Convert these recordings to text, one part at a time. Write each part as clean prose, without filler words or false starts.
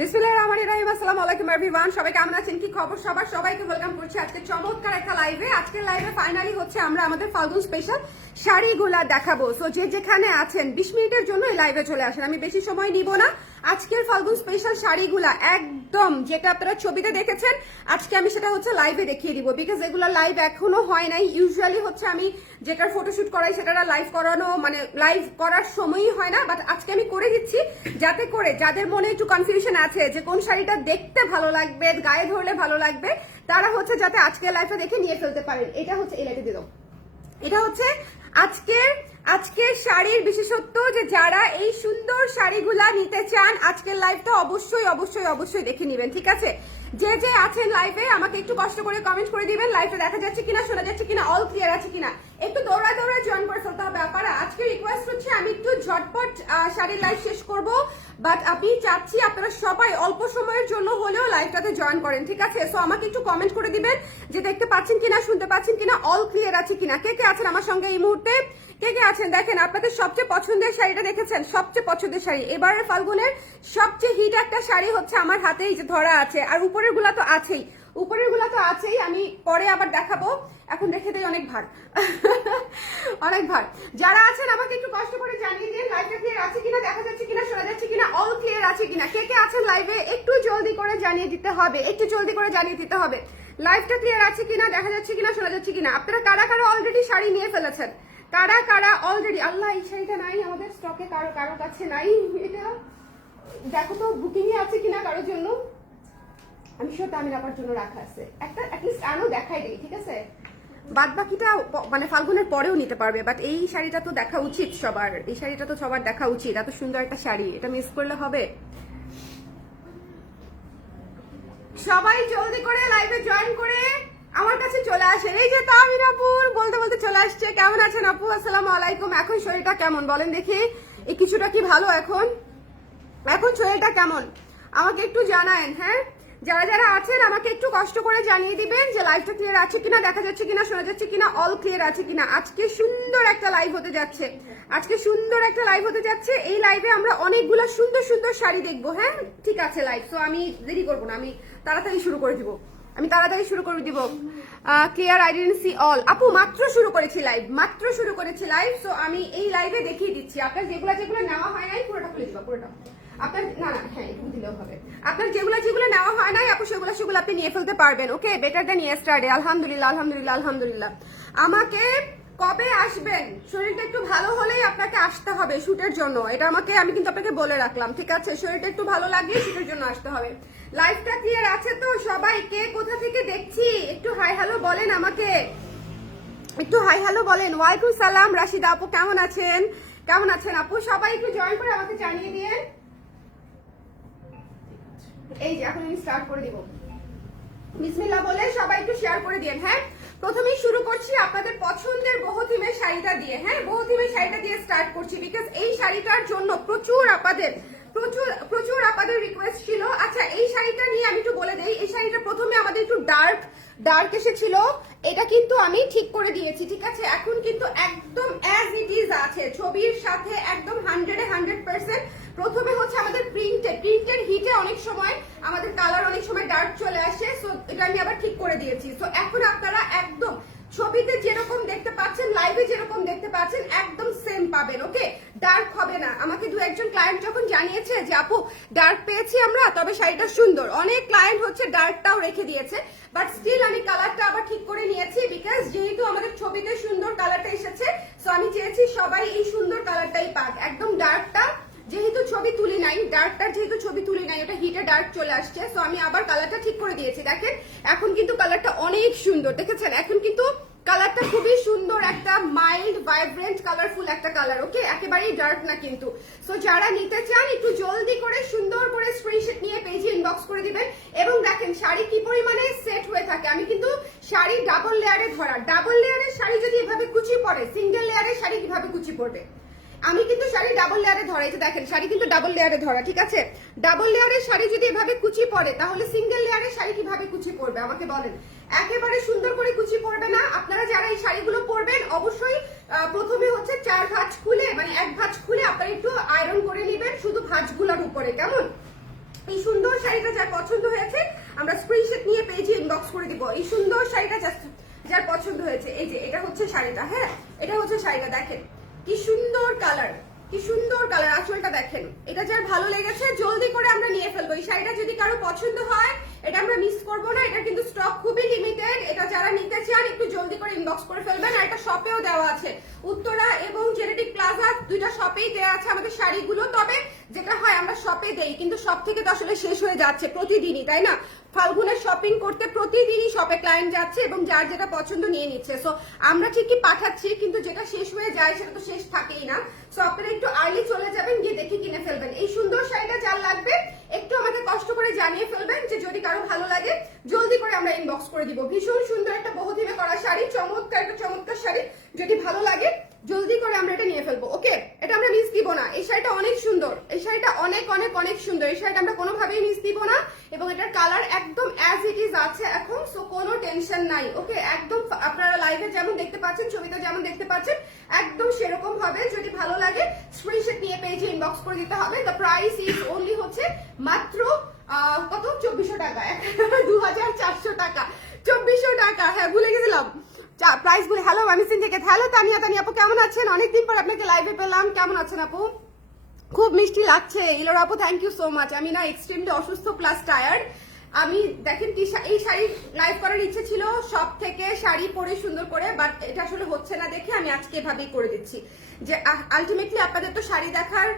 বিসমিল্লাহির রহমানির রহিম। আসসালামু আলাইকুম এভরিওয়ান, সবাই কেমন আছেন, কি খবর সবার? সবাইকে ওয়েলকাম করছি আজকে চমৎকার একটা লাইভে। আজকের লাইভে ফাইনালি হচ্ছে আমরা আমাদের ফাল্গুন স্পেশাল শাড়িগুলা দেখাবো। সো যে যেখানে আছেন 20 মিনিটের জন্য এই লাইভে চলে আসেন, আমি বেশি সময় নিব না। আজকের ফাল্গুন স্পেশাল শাড়িগুলা একদম যেটা আপনারা ছবিতে দেখেছেন, আজকে আমি সেটা হচ্ছে লাইভে দেখিয়ে দিব, বিকজ এগুলো লাইভ এখনো হয় নাই। ইউজুয়ালি হচ্ছে আমি যেটার ফটোশুট করাই সেটা লাইভ করানো, মানে লাইভ করার সময়ই হয় না, বাট আজকে আমি করে দিচ্ছি যাতে করে যাদের মনে একটু কনফিউশন আছে যে কোন শাড়িটা দেখতে ভালো লাগবে, গায়ে ধরলে ভালো লাগবে, তারা হচ্ছে যাতে আজকে লাইভে দেখে নিয়ে ফেলতে পারেন। এটা হচ্ছে এই লাইভে দিল, এটা হচ্ছে আজকের শাড়ির বিশেষত্ব, যে যারা এই সুন্দর শাড়িগুলা নিতে চান আজকের লাইভটা অবশ্যই অবশ্যই অবশ্যই দেখে নেবেন, ঠিক আছে? যে যে আছেন লাইভে আমাকে একটু কষ্ট করে কমেন্ট করে দিবেন লাইভটা দেখা যাচ্ছে কিনা, শোনা যাচ্ছে কিনা, অল ক্লিয়ার আছে কিনা। একটু দৌড়া দৌড়া জয়েন করে ফেলতে হবে আপনারা। আজকে রিকোয়েস্ট হচ্ছে আমি একটু ঝটপট শাড়ির লাইভ শেষ করব, বাট আমি চাচ্ছি আপনারা সবাই অল্প সময়ের জন্য হলেও লাইভটাতে জয়েন করেন, ঠিক আছে? সো আমাকে একটু কমেন্ট করে দিবেন যে দেখতে পাচ্ছেন কিনা, শুনতে পাচ্ছেন কিনা, অল ক্লিয়ার আছে কিনা। কে কে আছেন আমার সঙ্গে এই মুহূর্তে? কে কে আছেন? দেখেন আপনাদের সবচেয়ে পছন্দের শাড়িটা দেখেছেন, সবচেয়ে পছন্দের শাড়ি এবারের ফাল্গুনের সবচেয়ে হিট একটা শাড়ি হচ্ছে আমার হাতেই যে ধরা আছে, আর উপরের গুলা তো আছেই, উপরের গুলা তো আছেই, আমি পরে আবার দেখাবো। এখন দেখে দেই অনেক ভার অনেক ভার। যারা আছেন আমাকে একটু কষ্ট করে জানিয়ে দিন লাইভটা ক্লিয়ার আছে কিনা, দেখা যাচ্ছে কিনা, শোনা যাচ্ছে কিনা, অল ক্লিয়ার আছে কিনা। কে কে আছেন লাইভে একটু জলদি করে জানিয়ে দিতে হবে, একটু জলদি করে জানিয়ে দিতে হবে লাইভটা ক্লিয়ার আছে কিনা, দেখা যাচ্ছে কিনা, শোনা যাচ্ছে কিনা। আপনারা কারা কারা অলরেডি শাড়ি নিয়ে ফেলেছেন, কারা কারা অলরেডি? আল্লাহ, এই শাড়িটা নাই আমাদের স্টকে, কারো কারো কাছে নাই। এটা দেখো তো বুকিং এ আছে কিনা কারোর জন্য। আমি শিওর তামিল আপার জন্য রাখা আছে একটা, অ্যাটলিস্ট আনো দেখাই দেই, ঠিক আছে? বাদ বাকিটা মানে ফাল্গুনের পরেও নিতে পারবে, বাট এই শাড়িটা তো দেখা উচিত সবার, এই শাড়িটা তো সবার দেখা উচিত। এত সুন্দর একটা শাড়ি, এটা মিস করলে হবে? সবাই জলদি করে লাইভে জয়েন করে আমার কাছে চলে আসে। এই যে তামিল আপুর বলতে বলতে চলে আসছে। কেমন আছেন আপু? আসসালামু আলাইকুম। এখন শরীরটা কেমন বলেন দেখি? এই কিছুটা কি ভালো এখন? এখন শরীরটা কেমন আমাকে একটু জানায়েন, হ্যাঁ? যারা যারা আছেন আমাকে একটু কষ্ট করে জানিয়ে দিবেন যে লাইভটা ক্লিয়ার আছে কিনা, দেখা যাচ্ছে কিনা, শোনা যাচ্ছে কিনা, অল ক্লিয়ার আছে কিনা। আজকে সুন্দর একটা লাইভ হতে যাচ্ছে, আজকে সুন্দর একটা লাইভ হতে যাচ্ছে। এই লাইভে আমরা অনেকগুলো সুন্দর সুন্দর শাড়ি দেখবো, হ্যাঁ? ঠিক আছে লাইভ, তো আমি দেরি করবো না, আমি তাড়াতাড়ি শুরু করে দিব, clear, I didn't see all. আপু মাত্র শুরু করেছি লাইভ, মাত্র শুরু করেছি লাইভ। সো আমি এই লাইভে দেখিয়ে দিচ্ছি আপনার যেগুলো যেগুলো নেওয়া হয় নাই, পুরোটা খুলে দিবা, পুরোটা আপনার, না না হ্যাঁ একটু দিলেও হবে। আপনার যেগুলো যেগুলো নেওয়া হয় নাই আপু, সেগুলো আপনি নিয়ে ফেলতে পারবেন। ওকে, বেটার দ্যান ইয়েস্টারডে। আলহামদুলিল্লাহ আলহামদুলিল্লাহ আলহামদুলিল্লাহ। আমাকে কবে আসবেন? শরীরটা একটু ভালো হলেই আপনাকে আসতে হবে শুটের জন্য, এটা আমি কিন্তু আপনাকে বলে রাখলাম, ঠিক আছে? শরীরটা একটু ভালো লাগলে শুটের জন্য আসতে হবে। লাইভটা ক্লিয়ার আছে তো সবাই? কে কোথা থেকে দেখছি একটু হাই হ্যালো বলেন আমাকে, একটু হাই হ্যালো বলেন। ওয়ালাইকুম সালাম রাশিদা আপু, কেমন আছেন? কেমন আছেন আপু? সবাই একটু জয়েন করে আমাকে জানিয়ে দিয়ে। এই যে এখন আমি স্টার্ট করে দিব, বিসমিল্লাহ বলে সবাই একটু শেয়ার করে দিন। হ্যাঁ, প্রথমেই শুরু করছি আপনাদের পছন্দের বহুথিমের শাড়িটা দিয়ে। হ্যাঁ, বহুথিমের শাড়িটা দিয়ে স্টার্ট করছি, বিকজ এই শাড়িটার জন্য প্রচুর আপনাদের রিকোয়েস্ট ছিল। আচ্ছা, এই শাড়িটা নিয়ে আমি একটু বলে দেই। এই শাড়িটা প্রথমে আমাদের একটু ডার্ক এসেছিল, এটা কিন্তু আমি ঠিক করে দিয়েছি, ঠিক আছে? এখন কিন্তু একদম অ্যাজ ইট ইজ আছে, ছবির সাথে একদম 100% প্রথমে হচ্ছে আমাদের প্রিন্টের হিটে অনেক সময় আমাদের কালার অনেক সময় ডার্ক চলে আসে, সো এটা আমি আবার ঠিক করে দিয়েছি। সো এখন আপনারা একদম ছবিতে যেরকম দেখতে পাচ্ছেন, লাইভে যেরকম দেখতে পাচ্ছেন, একদম সেম পাবেন। ওকে, ডার্ক হবে না। আমাকে দু একজন ক্লায়েন্ট যখন জানিয়েছে যে আপু ডার্ক পেয়েছি আমরা, তবে শাড়িটা সুন্দর, অনেক ক্লায়েন্ট হচ্ছে ডার্কটাও রেখে দিয়েছে, বাট স্টিল আমি কালারটা আবার ঠিক করে নিয়েছি, বিকজ যেহেতু আমাদের ছবিতে সুন্দর কালারটা এসেছে, সো আমি চেয়েছি সবাই এই সুন্দর কালারটাই পাক। একদম ডার্কটা যেহেতু ছবি তুলি নাই, ডার্কটার যেহেতু ছবি তুলি নাই, ওটা হিটে ডার্ক চলে আসছে, সো আমি আবার কালারটা ঠিক করে দিয়েছি। দেখেন এখন কিন্তু কালারটা অনেক সুন্দর, দেখেছেন? এখন কিন্তু কালারটা খুবই সুন্দর, একটা মাইল্ড ভাইব্রেন্ট কালারফুল একটা কালার। ওকে, একেবারেই ডার্ক না কিন্তু। সো যারা নিতে চান একটু জলদি করে সুন্দর করে স্ক্রিনশট নিয়ে পেজে ইনবক্স করে দিবেন। এবং দেখেন শাড়ি কি পরিমাণে সেট হয়ে থাকে। আমি কিন্তু শাড়ি ডাবল লেয়ারে ধরা, ডাবল লেয়ারের শাড়ি যদি এভাবে কুচি পড়ে, সিঙ্গেল লেয়ারের শাড়ি কিভাবে কুচি পড়বে? আমি কিন্তু শাড়ি ডাবল লেয়ারে ধরা, এই যে দেখেন শাড়ি কিন্তু ডাবল লেয়ারে ধরা, ঠিক আছে? ডাবল লেয়ারের শাড়ি যদি এভাবে কুচি পড়ে, তাহলে সিঙ্গেল লেয়ারের শাড়ি কিভাবে কুচি পড়বে আমাকে বলেন? একেবারে সুন্দর করে কুচি পড়বে না। আপনারা যারা এই শাড়িগুলো পরবেন অবশ্যই প্রথমে হচ্ছে 4 ভাঁজ খুলে, মানে 1 ভাঁজ খুলে আপনারা একটু আয়রন করে নেবেন শুধু ভাঁজগুলোর উপরে, কেমন? এই সুন্দর শাড়িটা যার পছন্দ হয়েছে আমরা স্ক্রিনশট নিয়ে পেজে ইনবক্স করে দিব। এই সুন্দর শাড়িটা যার পছন্দ হয়েছে, এই যে এটা হচ্ছে শাড়িটা, হ্যাঁ এটা হচ্ছে শাড়িটা, দেখেন কি সুন্দর কালার, কি সুন্দর কালার, আঁচলটা দেখেন। এটা যার ভালো লেগেছে জলদি করে আমরা নিয়ে ফেলবো। এই শাড়িটা যদি কারো পছন্দ হয় এটা আমরা মিস করবো না, এটা কিন্তু স্টক খুবই লিমিটেড। এটা যারা নিতে চান একটু জলদি করে ইনবক্স করে ফেলবেন। আর এটা শপেও দেওয়া আছে, উত্তরা এবং জেনেটিক প্লাজা দুইটা শপেই দেওয়া আছে আমাদের শাড়িগুলো। তবে যেটা হয় আমরা শপে দেই, কিন্তু শপ থেকে তো আসলে শেষ হয়ে যাচ্ছে প্রতিদিনই, তাই না? ফাল্গুনের শপিং করতে প্রতিদিনই শপে ক্লায়েন্ট যাচ্ছে এবং যার যেটা পছন্দ নিয়ে নিচ্ছে। সো আমরা ঠিকই পাঠাচ্ছি, কিন্তু যেটা শেষ হয়ে যায় সেটা তো শেষ থাকেই না। সো আপনারা একটু আর্লি চলে যাবেন, গিয়ে দেখে কিনে ফেলবেন। এই সুন্দর শাড়িটা যার লাগবে একটু আমাকে কষ্ট করে জানিয়ে ফেলবেন যে যদি কারো ভালো লাগে জলদি করে আমরা ইনবক্স করে দিব। ভীষণ সুন্দর একটা বহুদিনে করা শাড়ি, চমৎকার একটা চমৎকার শাড়ি, যদি ভালো লাগে জলদি করে আমরা এটা নিয়ে ফেলবো। ওকে, এটা আমরা মিস দিব না। এই শাড়িটা অনেক সুন্দর, এই শাড়িটা অনেক অনেক অনেক সুন্দর। এই শাড়িটা আমরা কোনোভাবেই মিস দিব না এবং এটার কালার একদম অ্যাজ ইট ইজ আছে এখন। সো কোনো টেনশন নাই। ওকে, একদম আপনারা লাইভে যেমন দেখতে পাচ্ছেন, ছবিতে যেমন দেখতে পাচ্ছেন একদম সেরকম হবে। যদি ভালো লাগে স্ক্রিনশট নিয়ে পেজে ইনবক্স করে দিতে হবে। দ্য প্রাইস ইজ ওনলি হচ্ছে মাত্র কত, 2400 টাকা, 2400 টাকা, 2400 টাকা। হ্যাঁ ভুলে গেছিলাম প্রাইস বলে। হ্যালো মামিসিন থেকে, হ্যালো তানিয়া, তানিয়া আপু কেমন আছেন? অনেকদিন পর আপনাকে লাইভে পেলাম, কেমন আছেন আপু? খুব মিষ্টি লাগছে ইলোর আপু, থ্যাংক ইউ সো মাচ। আমি না এক্সট্রিমলি অসুস্থ প্লাস টায়ার্ড। আমি দেখেন এই শাড়ি লাইভ করার ইচ্ছে ছিল সব থেকে, শাড়ি পরে সুন্দর করে, বাট এটা আসলে হচ্ছে না দেখে আমি আজকে এভাবেই করে দিচ্ছি যে আলটিমেটলি আপনাদের তো শাড়ি দেখার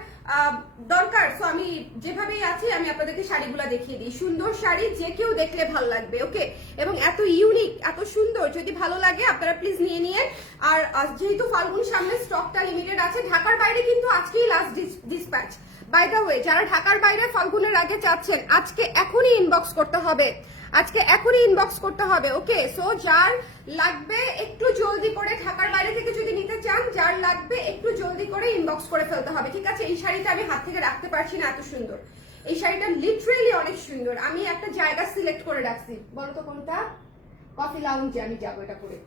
দরকার। সো আমি যেভাবেই আছি আমি আপনাদেরকে শাড়িগুলো দেখিয়ে দিই। সুন্দর শাড়ি যে কেউ দেখলে ভালো লাগবে। ওকে, এবং এত ইউনিক এত সুন্দর, যদি ভালো লাগে আপনারা প্লিজ নিয়ে নিয়ে। আর যেহেতু ফাল্গুন সামনে স্টকটা লিমিটেড আছে, ঢাকার বাইরে কিন্তু আজকেই last dispatch. By the way, যারা ঢাকার বাইরে ফাল্গুনের আগে চাচ্ছেন আজকে এখনই ইনবক্স করতে হবে, আজকে এখনই ইনবক্স করতে হবে। ওকে, সো যার লাগবে একটু জলদি করে, ঢাকার বাইরে থেকে যদি নিতে চান যার লাগবে একটু জলদি করে ইনবক্স করে ফেলতে হবে, ঠিক আছে? এই শাড়িটা আমি হাত থেকে রাখতে পারছি না, এত সুন্দর এই শাড়িটা, লিটারেলি অনেক সুন্দর। আমি একটা জায়গা সিলেক্ট করে রাখছি, বলো তো কোনটা? কফি লাউঞ্জে আমি যাবো এটা করে,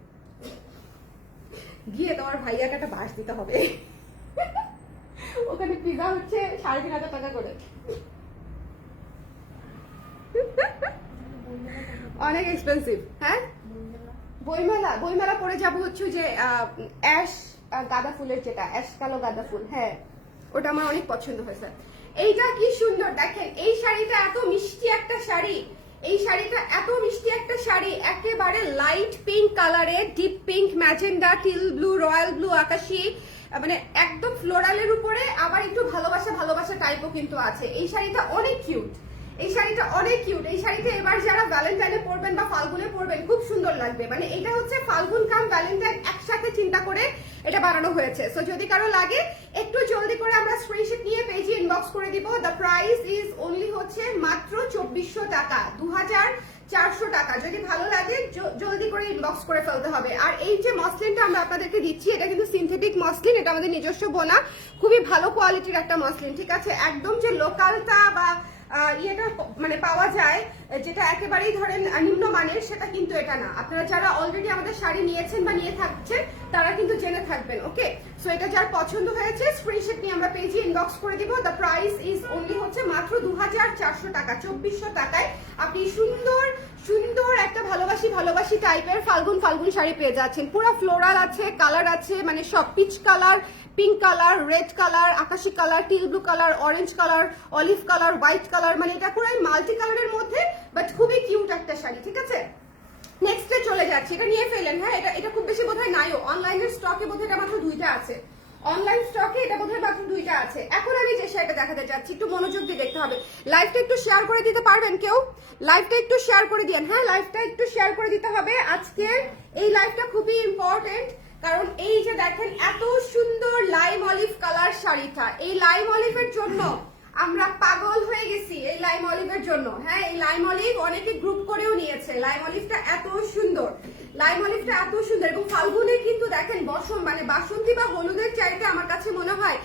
গিয়ে তোমার ভাইয়াকে একটা বাস দিতে হবে। ওখানে পিজা হচ্ছে 3500 টাকা করে, অনেক এক্সপেন্সিভ। হ্যাঁ, বইমেলা পরে যাবো হচ্ছে যে অ্যাশ গাঁদা ফুলের, যেটা অ্যাশ কালো গাঁদা ফুল, হ্যাঁ ওটা আমার অনেক পছন্দ হয়েছে। এইটা কি সুন্দর দেখেন, এই শাড়িটা এত মিষ্টি একটা শাড়ি, এই শাড়িটা এত মিষ্টি একটা শাড়ি, একেবারে লাইট পিঙ্ক কালারে, deep pink, magenta, teal blue, royal blue, আকাশি, মানে একদম ফ্লোরালের উপরে আবার একটু ভালোবাসা ভালোবাসা টাইপও কিন্তু আছে। এই শাড়িটা অনেক কিউট, এই শাড়িটা অনেক কিউট। এই শাড়িতে এবার যারা ভ্যালেন্টাইনে পরবেন বা ফাল্গুনে পরবেন খুব সুন্দর লাগবে। মানে এটা হচ্ছে ফাল্গুন কাম ভ্যালেন্টাইন একসাথে চিন্তা করে এটা বানানো হয়েছে। সো যদি কারো লাগে একটু জলদি করে আমরা স্ক্রিনশট নিয়ে পেজে ইনবক্স করে দিব। দ্য প্রাইস ইজ অনলি হচ্ছে মাত্র 2400 টাকা, 2400 টাকা। যদি ভালো লাগে জলদি করে ইনবক্স করে ফেলতে হবে। আর এই যে মসলিনটা আমরা আপনাদেরকে দিচ্ছি এটা কিন্তু সিনথেটিক মসলিন, এটা আমাদের নিজস্ব বোনা, খুবই ভালো কোয়ালিটির একটা মসলিন, ঠিক আছে? একদম যে লোকালটা বা ইয়েটা মানে পাওয়া যায় যেটা একেবারেই ধরেন নিম্নমানের, সেটা কিন্তু এটা না। আপনারা যারা অলরেডি আমাদের শাড়ি নিয়েছেন বা নিয়ে থাকছেন তারা কিন্তু জেনে থাকবেন। ওকে, সো এটা যার পছন্দ হয়েছে স্ক্রিনশট নিয়ে আমরা পেজে ইনবক্স করে দিব। দ্য প্রাইস ইজ অনলি হচ্ছে মাত্র 2400 টাকা, 2400 টাকায় আপনি সুন্দর সুন্দর একটা ভালোবাসি টাইপের ফাল্গুন শাড়ি পেয়ে যাচ্ছেন। পুরো ফ্লোরাল আছে, কালার আছে, মানে সব peach colour, pink colour, red colour, আকাশি colour, teal blue colour, orange colour, olive colour, white colour, মানে এটা পুরো মাল্টি কালারের মধ্যে, বাট খুবই কিউট একটা শাড়ি, ঠিক আছে? নেক্সটে চলে যাচ্ছি, এটা নিয়ে ফেলেন। হ্যাঁ, এটা খুব বেশি বোধহয় নাইও, অনলাইনের স্টকে বোধহয় এটা মাত্র 2টা আছে, অনলাইন স্টকে এটা বোধহয় মাত্র 2টা আছে। এখন আমি যে শাড়িটা দেখাতে যাচ্ছি একটু মনোযোগ দিয়ে দেখতে হবে। লাইভটা একটু শেয়ার করে দিতে পারবেন কেউ? লাইভটা একটু শেয়ার করে দিন। হ্যাঁ, লাইভটা একটু শেয়ার করে দিতে হবে। আজকের এই লাইভটা খুবই ইম্পর্টেন্ট, কারণ এই যে দেখেন এত সুন্দর লাইম অলিভ কালার শাড়িটা, এই লাইম অলিভের জন্য আমরা পাগল হয়ে গেছি, এই লাইম অলিভের জন্য। হ্যাঁ, এই লাইম অলিভ অনেকে গ্রুপ করেও নিয়েছে। লাইম অলিভটা এত সুন্দর, লাইম অলিভটা এত সুন্দর, এবং ফাল্গুনে কিন্তু দেখেন মানে বাসন্তী বা হলুদের চাইতে আমার কাছে মনে হয়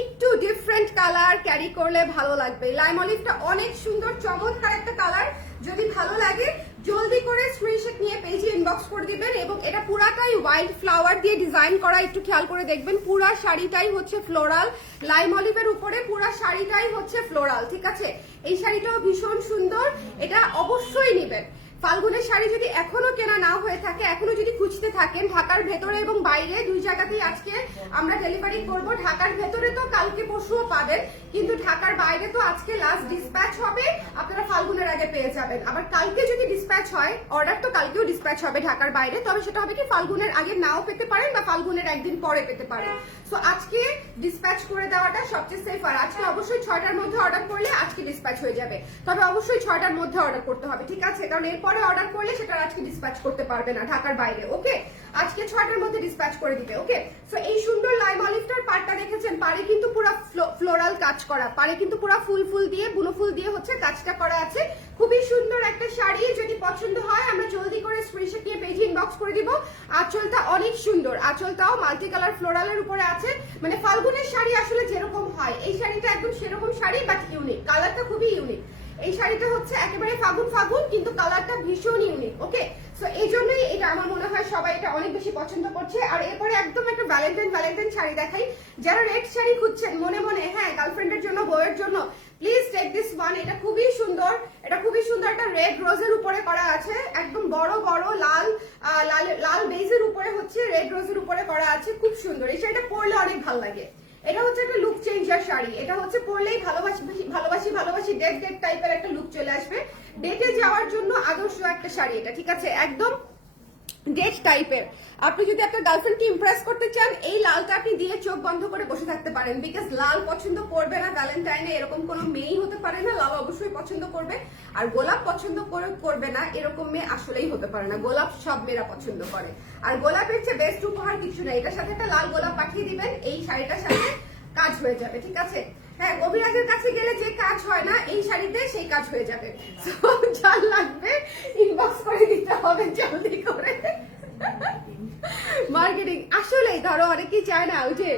একটু ডিফারেন্ট কালার ক্যারি করলে ভালো লাগবে। লাইম অলিভটা অনেক সুন্দর, চমৎকার একটা কালার। যদি ভালো লাগে জলদি করে স্ক্রিনশট নিয়ে পেজে ইনবক্স করে দিবেন। এবং এটা পুরাটাই ওয়াইল্ড ফ্লাওয়ার দিয়ে ডিজাইন করা, একটু খেয়াল করে দেখবেন। পুরা শাড়িটাই হচ্ছে ফ্লোরাল, লাইম অলিভের উপরে পুরা শাড়িটাই হচ্ছে ফ্লোরাল, ঠিক আছে। এই শাড়িটাও ভীষণ সুন্দর, এটা অবশ্যই নেবেন। ফাল্গুনের শাড়ি যদি এখনো কেনা না হয়ে থাকে, এখনো যদি খুঁজতে থাকেন, ঢাকার ভেতরে এবং বাইরে দুই জায়গাতেই আজকে আমরা ডেলিভারি করব। ঢাকার ভেতরে তো কালকে পরশুও পাবেন, কিন্তু ঢাকার বাইরে তো আজকে লাস্ট ডিসপ্যাচ হবে, আপনারা ফাল্গুনের আগে পেয়ে যাবেন। আবার কালকে যদি ডিসপ্যাচ হয়, অর্ডার তো কালকেও ডিসপ্যাচ হবে ঢাকার বাইরে, তবে সেটা হবে কি ফাল্গুনের আগে নাও পেতে পারেন বা ফাল্গুনের একদিন পরে পেতে পারেন। সো আজকে ডিসপ্যাচ করে দেওয়াটা সবচেয়ে সেফ। আর আজকে অবশ্যই 6টার মধ্যে অর্ডার করলে আজকে ডিসপ্যাচ হয়ে যাবে, তবে অবশ্যই 6টার মধ্যে অর্ডার করতে হবে, ঠিক আছে। কারণ এরপরে অর্ডার করলে সেটা আজকে ডিসপ্যাচ করতে পারবে না ঢাকার বাইরে, ওকে। আজকে 6টার মধ্যে ডিসপ্যাচ করে দিবে, ওকে। সো এই সুন্দর লাইম অলিভটার পাড়টা দেখেছেন, পাড়ে কিন্তু পুরো ফ্লোরাল কাজ করা, পাড়ে কিন্তু পুরো ফুল ফুল দিয়ে, বুনো ফুল দিয়ে হচ্ছে কাজটা করা আছে। খুবই সুন্দর একটা শাড়ি, যদি পছন্দ হয় আমরা জলদি করে স্ক্রিনশট নিয়ে পেজে ইনবক্স করে দিব। আঁচলটা অনেক সুন্দর, আঁচলটাও মাল্টি কালার ফ্লোরালের উপরে আছে। মানে ফাল্গুনের শাড়ি আসলে যেরকম হয়, এই শাড়িটা একদম সেরকম শাড়ি, বাট ইউনিক, কালারটা খুবই ইউনিক। এই শাড়িটা হচ্ছে একেবারে ফাগুন ফাগুন, কিন্তু কালারটা ভীষণ ইউনিক, ওকে। সো এই জন্যই এটা আমার মনে হয় সবাই এটা অনেক বেশি পছন্দ করছে। আর এরপরে একদম একটা ভ্যালেন্টাইন শাড়ি দেখাই। যারা রেড শাড়ি খুঁজছেন মনে মনে, হ্যাঁ, গার্লফ্রেন্ডের জন্য, বউয়ের জন্য, প্লিজ টেক দিস ওয়ান। এটা খুবই সুন্দর, এটা খুবই সুন্দর। একটা রেড রোজের উপরে করা আছে, একদম বড় বড় লাল লাল বেজের উপরে হচ্ছে রেড রোজের উপরে করা আছে, খুব সুন্দর। এই শাড়িটা পরলে অনেক ভালো লাগে। এটা হচ্ছে একটা লুক চেঞ্জার শাড়ি, এটা হচ্ছে পরলেই ভালোবাসি ডেট টাইপের একটা লুক চলে আসবে। ডেটে যাওয়ার জন্য আদর্শ একটা শাড়ি এটা, ঠিক আছে, একদম ডেট টাইপের। আপনি যদি আপনার গার্লফ্রেন্ডকে ইমপ্রেস করতে চান, এই লালটা আপনি দিয়ে চোখ বন্ধ করে বসে থাকতে পারেন, বিকজ লাল পছন্দ করবে না ভ্যালেন্টাইনে, এরকম কোনো মেয়েই হতে পারে না। লাল অবশ্যই পছন্দ করবে, আর গোলাপ পছন্দ করবে না এরকম মেয়ে আসলেই হতে পারে না। গোলাপ সব মেয়েরা পছন্দ করে, আর গোলাপের চেয়ে বেস্ট উপহার কিছু নাই। এটার সাথে একটা লাল গোলাপ পাঠিয়ে দিবেন, এই শাড়িটার সাথে কাজ হয়ে যাবে, ঠিক আছে। হ্যাঁ, কবিরাজের কাছে গেলে যে কাজ হয় না, এই শাড়িতে সেই কাজ হয়ে যাবে। যার লাগবে ইনবক্স করে দিতে হবে জলদি করে। মার্কেটিং আসলেই ধরো অনেকেই চায় না, ওই যে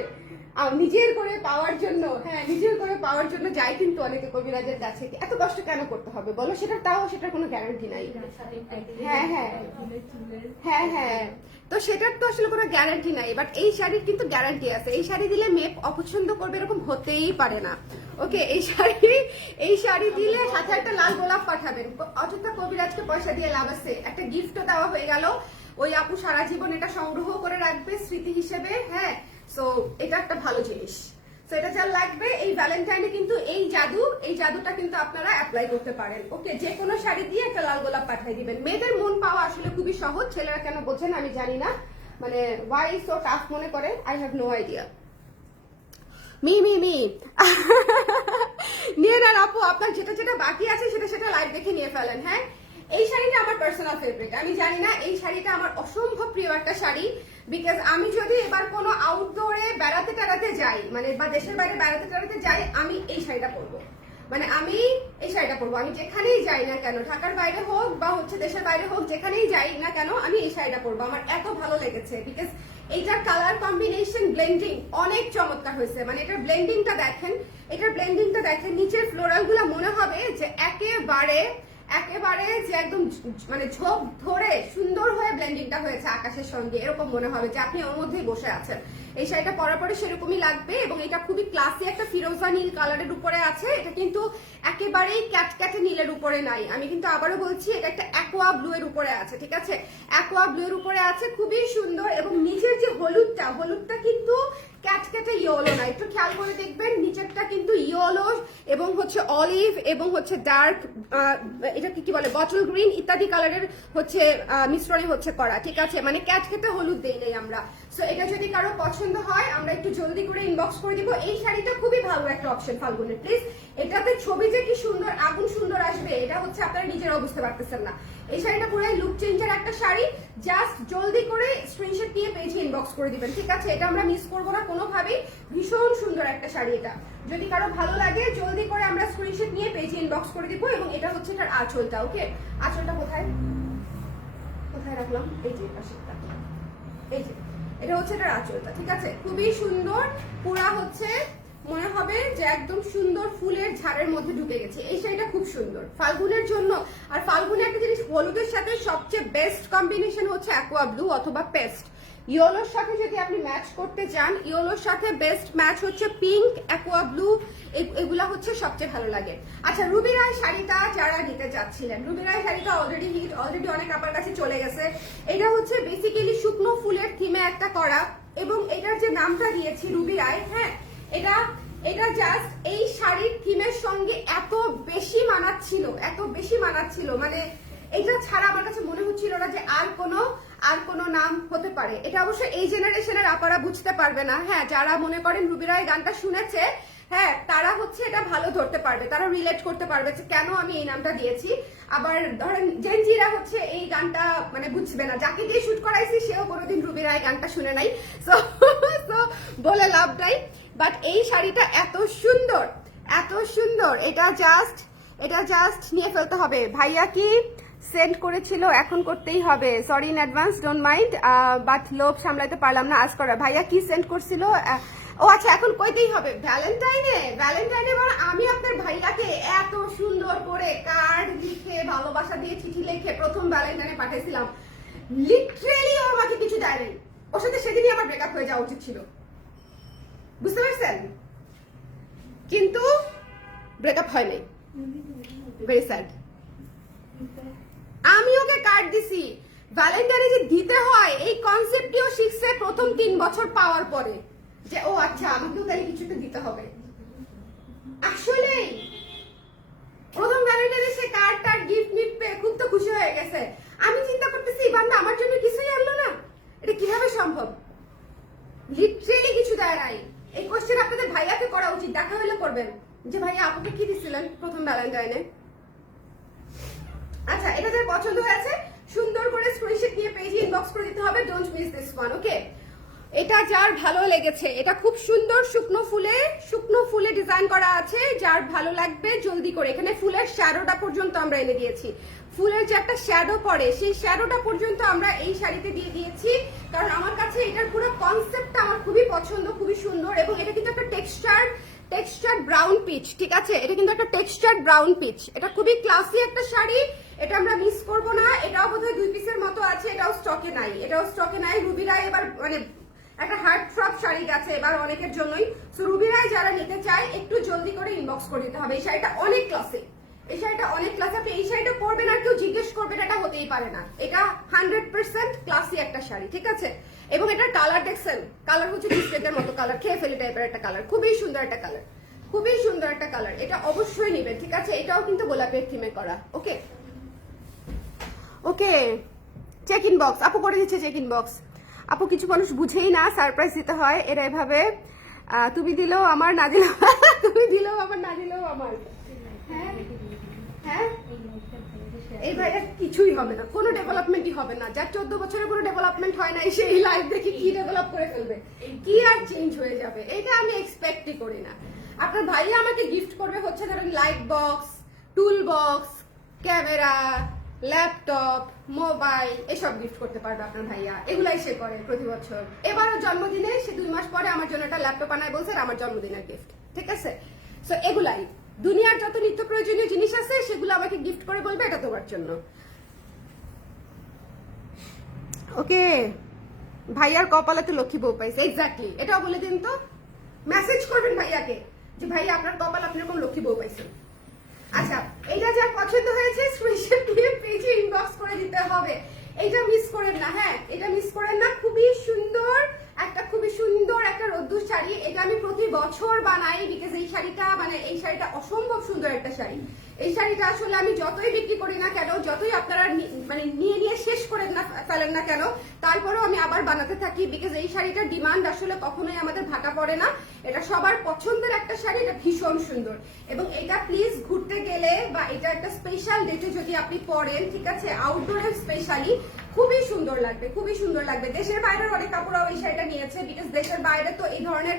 নিজের করে পাওয়ার জন্য, হ্যাঁ, নিজের করে পাওয়ার জন্য যায়, কিন্তু অনেকে কবিরাজের কাছে। এত কষ্ট কেন করতে হবে বলো, সেটার কোনো গ্যারান্টি নাই। হ্যাঁ হ্যাঁ হ্যাঁ হ্যাঁ, তো সেটার তো আসলে কোনো গ্যারান্টি নাই, বাট এই শাড়ির কিন্তু গ্যারান্টি আছে। এই শাড়ি দিলে মেয়ে অপছন্দ করবে এরকম হতেই পারে না, ওকে। এই শাড়ি দিলে সাথে একটা লাল গোলাপ পাঠাবেন, অযথা কবিরাজকে পয়সা দিয়ে লাভ আছে। একটা গিফটও দেওয়া হয়ে গেল, ওই আপু সারা জীবন এটা সংগ্রহ করে রাখবে স্মৃতি হিসেবে, হ্যাঁ। সো এটা একটা ভালো জিনিস। সো এটা যা লাগবে এই ভ্যালেন্টাইনে, কিন্তু এই জাদুটা কিন্তু আপনারা অ্যাপ্লাই করতে পারেন, ওকে। যে কোনো শাড়ি দিয়ে একটা লাল গোলাপ পাঠিয়ে দিবেন। মেয়েদের মন পাওয়া আসলে খুবই সহজ, ছেলেরা কেন বোঝেন আমি জানি না, মানে ওয়াই সো টাফ মনে করে, আই হ্যাভ নো আইডিয়া। মি নিয়ে নেন আপু, আপনার যেটা বাকি আছে সেটা লাইভ দেখে নিয়ে ফেলেন, হ্যাঁ। এই শাড়িটা আমার পার্সোনাল ফেভারিট, আমি জানি না, এই শাড়িটা আমার অসম্ভব প্রিয় একটা শাড়ি। বিকজ আমি যদি এবার কোনো আউটডোরে বেড়াতে টেড়াতে যাই, মানে বা দেশের বাইরে বেড়াতে টেড়াতে যাই, আমি এই শাড়িটা পরবো। মানে আমি এই শাড়িটা পরবো, আমি যেখানেই যাই না কেন, ঢাকার বাইরে হোক বা হচ্ছে দেশের বাইরে হোক, যেখানেই যাই না কেন আমি এই শাড়িটা পরবো। আমার এত ভালো লেগেছে, বিকজ এইটার কালার কম্বিনেশন, ব্লেন্ডিং অনেক চমৎকার হয়েছে। মানে এটার ব্লেন্ডিংটা দেখেন, নিচের ফ্লোরাল গুলা মনে হবে যে একেবারে যে একদম মানে ঝোপ ধরে সুন্দর হয়ে ব্লেন্ডিংটা হয়েছে আকাশের সঙ্গে, এরকম মনে হবে যে আপনি ওর মধ্যেই বসে আছেন। এই শাড়িটা পরার পরে সেরকমই লাগবে, এবং এটা খুবই ক্লাসি একটা ফিরোজা নীল কালারের উপরে আছে। এটা কিন্তু একেবারেই ক্যাটক্যাটে নীলের উপরে নাই, আমি কিন্তু আবারও বলছি, এটা একটা অ্যাকোয়া ব্লু এর উপরে আছে, ঠিক আছে, অ্যাকোয়া ব্লু এর উপরে আছে, খুবই সুন্দর। এবং নিচের যে হলুদটা কিন্তু ক্যাটক্যাটে ইয়েলো না, একটু খেয়াল করে দেখবেন, নিচেরটা কিন্তু ইয়েলো এবং হচ্ছে অলিভ এবং হচ্ছে ডার্ক, এটা কি বলে, বটল গ্রিন ইত্যাদি কালারের হচ্ছে মিশ্রণে হচ্ছে করা, ঠিক আছে। মানে ক্যাটক্যাটে হলুদ দেই নাই আমরা। সো এটা যদি কারো পছন্দ হয় আমরা একটু জলদি করে ইনবক্স করে দিব। এই শাড়িটা খুবই ভালো একটা অপশন ফাল্গুনের, প্লিজ। এটাতে ছবি যে কি সুন্দর, আগুন সুন্দর আসবে, এটা হচ্ছে আপনারা নিজেরাও বুঝতে পারতেছেন না। এই শাড়িটা পুরাই লুক চেঞ্জার একটা শাড়ি, জাস্ট জলদি করে স্ক্রিনশট নিয়ে পেজে ইনবক্স করে দিবেন, ঠিক আছে। এটা আমরা মিস করবো না কোনোভাবেই, ভীষণ সুন্দর একটা শাড়ি এটা। যদি কারো ভালো লাগে জলদি করে আমরা স্ক্রিনশট নিয়ে পেজে ইনবক্স করে দিব। এবং এটা হচ্ছে এটার আঁচলটা, ওকে। আঁচলটা কোথায় রাখলাম, এই যে পাশেরটা, এই যে এটা হচ্ছে এটার আঁচলটা, ঠিক আছে। খুবই সুন্দর, পুরা হচ্ছে মনে হবে যে একদম সুন্দর ফুলের ঝাড়ের মধ্যে ঢুকে গেছে। এই শাড়িটা খুব সুন্দর ফাল্গুনের জন্য। আর ফাল্গুনে একটা জিনিস, হলুদের সাথে সবচেয়ে বেস্ট কম্বিনেশন হচ্ছে অ্যাকোয়া ব্লু অথবা পেস্ট। ইয়েলোর সাথে যদি আপনি ম্যাচ করতে চান, ইয়েলোর সাথে বেস্ট ম্যাচ হচ্ছে পিঙ্ক, অ্যাকোয়া ব্লু, এগুলা হচ্ছে সবচেয়ে ভালো লাগে। আচ্ছা, রুবি রায় শাড়িটা যারা নিতে চাচ্ছিলেন, রুবি রায় শাড়িটা অলরেডি হিট, অলরেডি অনেক আপনার কাছে চলে গেছে। এটা হচ্ছে বেসিক্যালি শুকনো ফুলের থিমে একটা করা, এবং এটার যে নামটা দিয়েছি রুবি রায়, হ্যাঁ, এটা জাস্ট এই শাড়ির থিমের সঙ্গে এত বেশি মানাচ্ছিল, মানে এটা ছাড়া আমার কাছে মনে হচ্ছিল না যে আর কোনো নাম হতে পারে। এটা অবশ্য এই জেনারেশনের আপারা বুঝতে পারবে না। হ্যাঁ, যারা মনে করেন রুবি রায় গানটা শুনেছে, হ্যাঁ, তারা হচ্ছে এটা ভালো ধরতে পারবে, তারা রিলেট করতে পারবে যে কেন আমি এই নামটা দিয়েছি। আবার ধরেন জেনজিরা হচ্ছে এই গানটা মানে বুঝবে না, যাকে দিয়ে শুট করাইছি সেও কোনোদিন রুবি রায় গানটা শুনে নাই, সো বলে লাভ নাই। বাট এই শাড়িটা এত সুন্দর, এটা জাস্ট নিয়ে ফেলতে হবে। ভাইয়া কি সেন্ড করেছিল, এখন করতেই হবে, sorry in advance, don't mind, but লোভ সামলাইতে পারলাম না আজ করা। ভাইয়া কি সেন্ড করছিল? ও আচ্ছা, এখন কইতেই হবে। ভ্যালেন্টাইনে মানে আমি আপনার ভাইয়াকে এত সুন্দর করে কার্ড লিখে, ভালোবাসা দিয়ে চিঠি লিখে প্রথম ভ্যালেন্টাইনে পাঠিয়েছিলাম। লিটারেলি ওর মাকে কিছু দেয় নাই। ওর সাথে সেদিনই আমার ব্রেকআপ হয়ে যাওয়া উচিত ছিল, বুঝতে পারছেন? কিন্তু ব্রেকআপ হয় নাই, ভেরি স্যাড। আমি ওকে কার্ড দিছি, ভ্যালেন্টাইনে যে দিতে হয় এই কনসেপ্টটিও শিখছে প্রথম 3 বছর পাওয়ার পরে, যে ও আচ্ছা আমাকেও তাহলে কিছু একটা দিতে হবে। আসলে প্রথম ভ্যালেন্টাইনে সে কার্ড গিফট পেয়ে খুব তো খুশি হয়ে গেছে। আমি চিন্তা করতেছি বান্দা আমার জন্য কিছুই আনলো না, এটা কিভাবে সম্ভব? লিটারেলি কিছু দেয় নাই। এই কোশ্চেন আপনাদের ভাইয়াকে করা উচিত, দেখা হলে করবেন যে ভাইয়া আপনাকে কি দিছিলেন প্রথম ভ্যালেন্টাইনে। আচ্ছা, এটা যার পছন্দ হয়েছে সুন্দর করে স্ক্রিনশট নিয়ে পেজে ইনবক্স করে দিতে হবে, ডোন্ট মিস দিস ওয়ান, ওকে? এটা যার ভালো লেগেছে, এটা খুব সুন্দর শুকনো ফুলে ডিজাইন করা আছে, যার ভালো লাগবে জলদি করে। এখানে ফুলের শ্যাডোটা পর্যন্ত আমরা এনে দিয়েছি, ফুলের যে একটা শ্যাডো পড়ে সেই শ্যাডোটা পর্যন্ত আমরা এই শাড়িতে দিয়ে দিয়েছি, কারণ আমার কাছে এটার পুরো কনসেপ্টটা আমার খুবই পছন্দ, খুবই সুন্দর। এবং এটা কিন্তু একটা টেক্সচার্ড ব্রাউন পিচ, ঠিক আছে? এটা কিন্তু একটা টেক্সচার্ড ব্রাউন পিচ, এটা খুবই ক্লাসি একটা শাড়ি, এটা আমরা মিস করব না। এটাও বোধহয় 2 পিসের মতো আছে, এটাও স্টকে নাই। রুবি রায় এবার মানে একটা হার্ড ট্রপ শাড়ি আছে এবার অনেকের জন্যই। সো রুবি রায় যারা নিতে চায় একটু জলদি করে ইনবক্স করে দিতে হবে। এই শাড়িটা অনেক ক্লাসে, আপনি এই শাড়িটা পরবেন আর কেউ জিজ্ঞেস করবেন, এটা হতেই পারে না। এটা 100% ক্লাসি একটা শাড়ি, ঠিক আছে? এবং এটার কালার দেখছেন, কালার হচ্ছে বিস্কুটের মতো কালার, খেয়ে ফেলে টাইপের একটা কালার, খুবই সুন্দর একটা কালার, এটা অবশ্যই নেবেন, ঠিক আছে? এটাও কিন্তু গোলাপের থিমে করা, ওকে। চেক ইন বক্স আপু করে দিচ্ছে, চেক ইন বক্স আপু। কিছু মানুষ বুঝেই না, সারপ্রাইজ দিতে হয় এরা এভাবে। তুমি দিলেও আমার, না দিলেও তুমি দিলেও আমার, না দিলেও আমার। হ্যাঁ, এই ভাইটা কিছুই হবে না, কোনো ডেভেলপমেন্টই হবে না। যার 14 বছরের কোনো ডেভেলপমেন্ট হয় না, সেই লাইফ দেখে কি ডেভেলপ করে ফেলবে, কি আর চেঞ্জ হয়ে যাবে, এটা আমি এক্সপেক্টই করি না। আপনার ভাইয়া আমাকে গিফট করবে হচ্ছে ধরেন light box, tool box, camera, laptop, mobile, এসব গিফট করতে পারবে আপনার ভাইয়া। এগুলাই সে করে প্রতি বছর। এবারও জন্মদিনে সে 2 মাস পরে আমার জন্য একটা ল্যাপটপ আনায় বলছে, আমার জন্মদিনের গিফট, ঠিক আছে? সো এগুলাই দুনিয়ার যত নিত্য প্রয়োজনীয় জিনিস আছে সেগুলো আমাকে গিফট করে বলবে এটা তোমার জন্য, ওকে? ভাইয়ার কপালে তো লক্ষ্মী বউ পাইছে, এক্স্যাক্টলি। এটাও বলে দিন তো, মেসেজ করবেন ভাইয়াকে যে ভাইয়া আপনার কপাল, আপনি এরকম লক্ষ্মী বউ পাইছেন। আচ্ছা, এটা যার পছন্দ হয়েছে স্ক্রিনশট দিয়ে পেজে ইনবক্স করে দিতে হবে। এটা মিস করেন না, হ্যাঁ, এটা মিস করেন না। খুবই সুন্দর একটা রোদ্দুর শাড়ি, এটা আমি প্রতি বছর বানাই, বিকজ এই শাড়িটা অসম্ভব সুন্দর একটা শাড়ি। এই শাড়িটা আসলে আমি যতই বিক্রি করি না কেন, যতই আপনারা মানে নিয়ে শেষ করে না ফেলেন না কেন, তারপরেও আমি আবার বানাতে থাকি, বিকজ এই শাড়িটার ডিমান্ড আসলে কখনোই আমাদের ভাটা পড়ে না। এটা সবার পছন্দের একটা শাড়ি, এটা ভীষণ সুন্দর। এবং এটা প্লিজ ঘুরতে গেলে বা এটা একটা স্পেশাল ডেটে যদি আপনি পরেন, ঠিক আছে, আউটডোরে স্পেশালি খুবই সুন্দর লাগবে। দেশের বাইরের অনেক কাপড়াও এই শাড়িটা নিয়েছে, বিকজ দেশের বাইরে তো এই ধরনের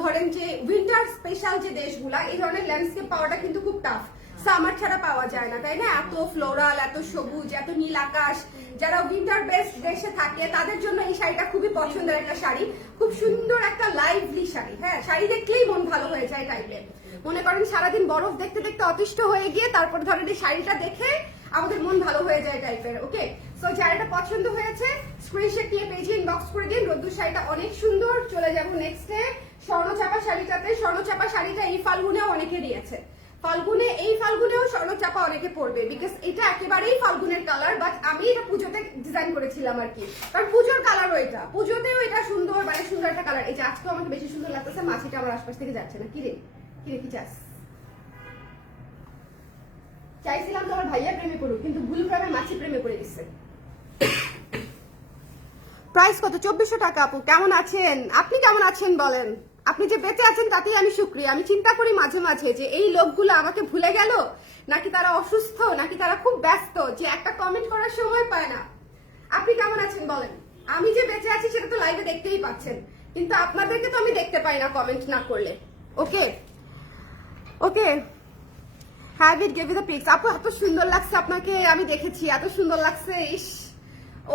ধরেন যে উইন্টার স্পেশাল যে দেশগুলা, এই ধরনের ল্যান্ডস্কেপ পাওয়াটা কিন্তু খুব টাফ। সামার ছাড়া পাওয়া যায় না, তাই না? এত ফ্লোরাল, এত সবুজ, এত নীল আকাশ, যারা উইন্টার বেস্ট দেশে থাকে তাদের জন্য এই শাড়িটা খুবই পছন্দের একটা শাড়ি। খুব সুন্দর একটা লাইভলি শাড়ি। হ্যাঁ, শাড়ি দেখলেই মন ভালো হয়ে যায় টাইপের। মনে করেন সারাদিন বরফ দেখতে দেখতে অতিষ্ঠ হয়ে গিয়ে তারপর ধরেন এই শাড়িটা দেখে আমাদের মন ভালো হয়ে যায় টাইপের। ওকে, সো যারা পছন্দ হয়েছে স্ক্রিনশট নিয়ে পেজে ইনবক্স করে দিন। রোদ্দুর শাড়িটা অনেক সুন্দর। চলে যাব নেক্সটে স্বর্ণচাপা শাড়িটাতে। স্বর্ণচাপা শাড়িটা এই ফাল্গুনেও অনেকে দিয়েছে। এই ফাল্গুনেও স্বর্ণচাপা অনেকে পরবে, বিকজ এটা একেবারেই ফাল্গুনের কালার। বাট আমি এটা পুজোতে ডিজাইন করেছিলাম আর কি, কারণ পুজোর কালারও এটা, পুজোতেও এটা সুন্দর, মানে সুন্দর একটা কালার। এই যে আজকেও আমাকে বেশি সুন্দর লাগতেছে। মাছিটা আমার আশপাশ থেকে যাচ্ছে না। কিরে কি চাস? চাইছিলাম তো আমার ভাইয়া প্রেমে পড়ুক, কিন্তু ভুলভাবে মাছি প্রেমে পড়ে গেছে। প্রাইস কত? 2400 টাকা। আপু কেমন আছেন? আপনি কেমন আছেন বলেন? আপনি যে বেঁচে আছেন তাতেই আমি শুকরিয়া। আমি চিন্তা করি মাঝে মাঝে যে এই লোকগুলো আমাকে ভুলে গেল, নাকি তারা অসুস্থ, নাকি তারা খুব ব্যস্ত যে একটা কমেন্ট করার সময় পায় না। আপনি কেমন আছেন বলেন? আমি যে বেঁচে আছি সেটা তো লাইভে দেখতেই পাচ্ছেন, কিন্তু আপনাদেরকে তো আমি দেখতে পাই না কমেন্ট না করলে। Okay okay, have it give you the pics. আপু এত সুন্দর লাগছে আপনাকে, আমি দেখেছি, এত সুন্দর লাগছে। ইস,